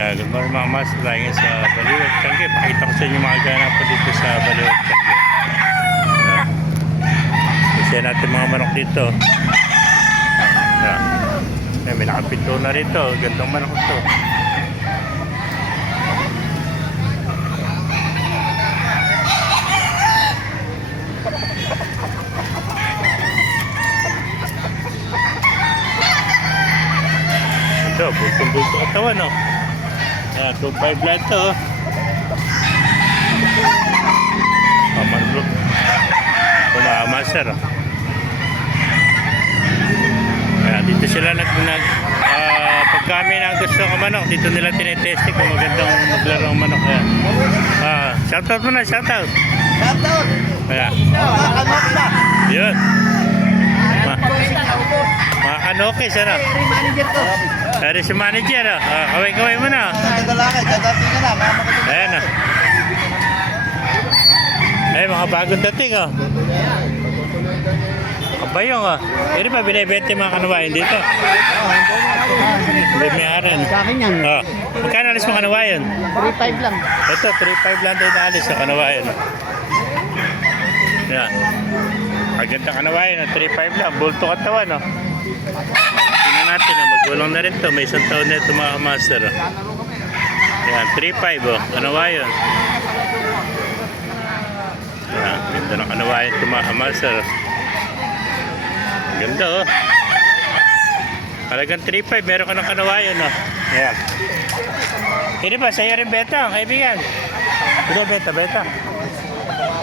Good morning mga mas, laging sa Baliwag, Tiangge. Pakita ko sa inyo mga ganap po dito sa Baliwag, Tiangge. Kasi natin mga manok dito. May nakapinto na rito. Gandang manok ito. Ito, bulto-bulto katawan, no? Ayan, 2.5 lang ito, oh. Manlok. Ito mga master, oh. Ayan, dito sila pagka may na gusto ng manok, dito nila tinetesting kung magandang maglaro ng manok. Ayan. Shoutout mo na, shoutout. Shoutout! Ayan. Kanok na! Yun. Mga kanokis, ano? Manager ko. Dari si manager, oh. Kaway-kaway mo na. Nagdalakad, dadating ka na. Ayan, oh. Ay, mga bagong dating, oh. Kabayong, oh. Pero pa binibente mga kanuwayan dito. Hindi may aran. Sa akin yan. Oh. Magkano alis mo kanuwayan? 3.5 lang. Ito, 3.5 lang tayo na alis sa kanuwayan. Yan. Magandang kanuwayan, 3.5 lang. Bulto katawan, oh. Tingnan natin, oh. Magulong na rin to. May isang taon na ito mga master, oh. Yan, 3.5, oh. Kanuwayan. Yan, ganda ng kanuwayan ito mga master. Ganda, oh. Talagang 3.5, meron ka ng kanuwayan, oh. Yan. Hindi ba, sa'yo rin beta, kaibigan. Ito, beta.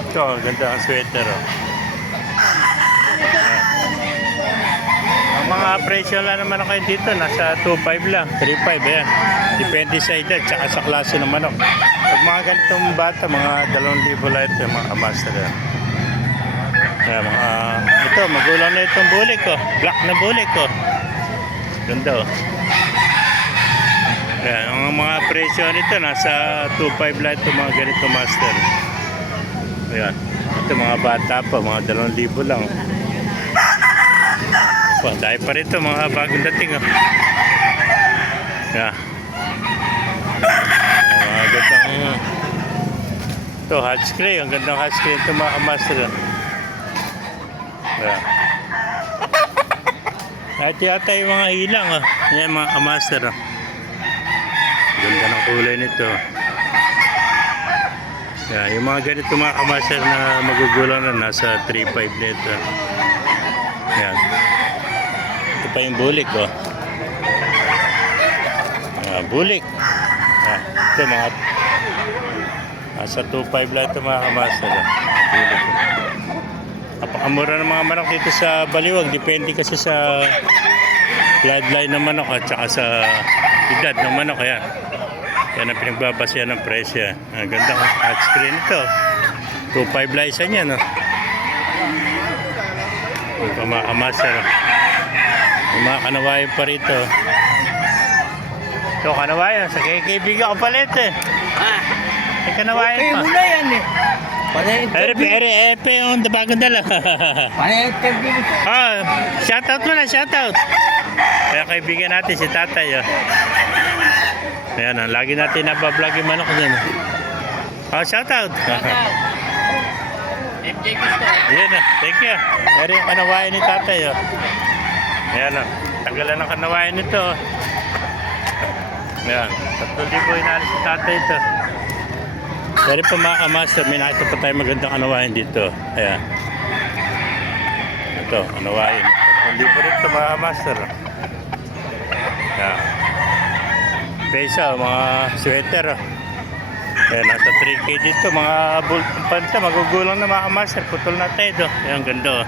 Ito, ganda ang sweater, oh. Yan. Ang mga presyo lang naman kayo dito, nasa 2.5 lang, 3.5, ayan. Depende sa edad, tsaka sa klase ng manok. Pag mga ganitong bata, mga 2,000 lang ito, mga master, yan. Ayan, ito, magulang na itong bulik, oh. Black na bulik, oh. Ganda, oh. Ayan, ang mga presyo nito, nasa 2.5 lang ito, mga ganito master. Ayan. Ito, mga bata pa, mga 2,000 lang. Oh, dahil pa rito, mga bagong dating, oh. Ayan. Mga gandang, ito, hatchcray. Ang gandang hatchcray ito, mga master, oh. Ayan. At yata yung mga ilang, oh. Yan, mga master, oh. Ganda ng kulay nito. Yan, yung mga ganito mga kamaster na magugulang na nasa 3.5 nito. Yan. Ito pa yung bulik, oh. Bulik. Yan. Ito mga nasa 2.5 lang ito mga kamaster, oh. Bulik, oh. Napakamura ng mga manok dito sa Baliwag. Depende kasi sa bloodline ng manok at saka sa edad ng manok. Ayan. Yan ang pinagbabasyan ng presyo. Ang gandang touchscreen ito. 2.5 lang isa niya, no? Yung pamakamasya, no? Yung mga kanawayan pa rito. Ito, kanawayan. Sa kaibigan ko pala ito, eh. May kanawayan pa. Muna yan, eh. Epe, yung bagong dala. Shoutout mo na, shoutout. Kaya kaibigan natin si tatay, oh. Ayan, lagi natin nabablog yung manok dyan. Shoutout. MJ Gusto. Ayan, thank you. Meron yung kanawayan ni tatay, oh. Ayan, tagalan ng kanawayan nito, oh. Ayan, 3,000 inalis si tatay ito. Pero pa mga kamaster, may nakita pa tayo magandang kanawayan dito. Ayan. Ito, kanawayan. 3,000 rin ito mga kamaster. Ayan. Pesa, mga sweater. Ayan, nasa 3K dito. Mga panta, magugulang na mga kamaster. Putol na tayo. Ayan, ganda.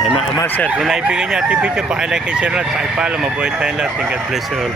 Ayan mga kamaster, kung naibigay niya, tipid nyo, pakilike and share natin, pakipalo, mabuhay tayo lahat. God bless you all.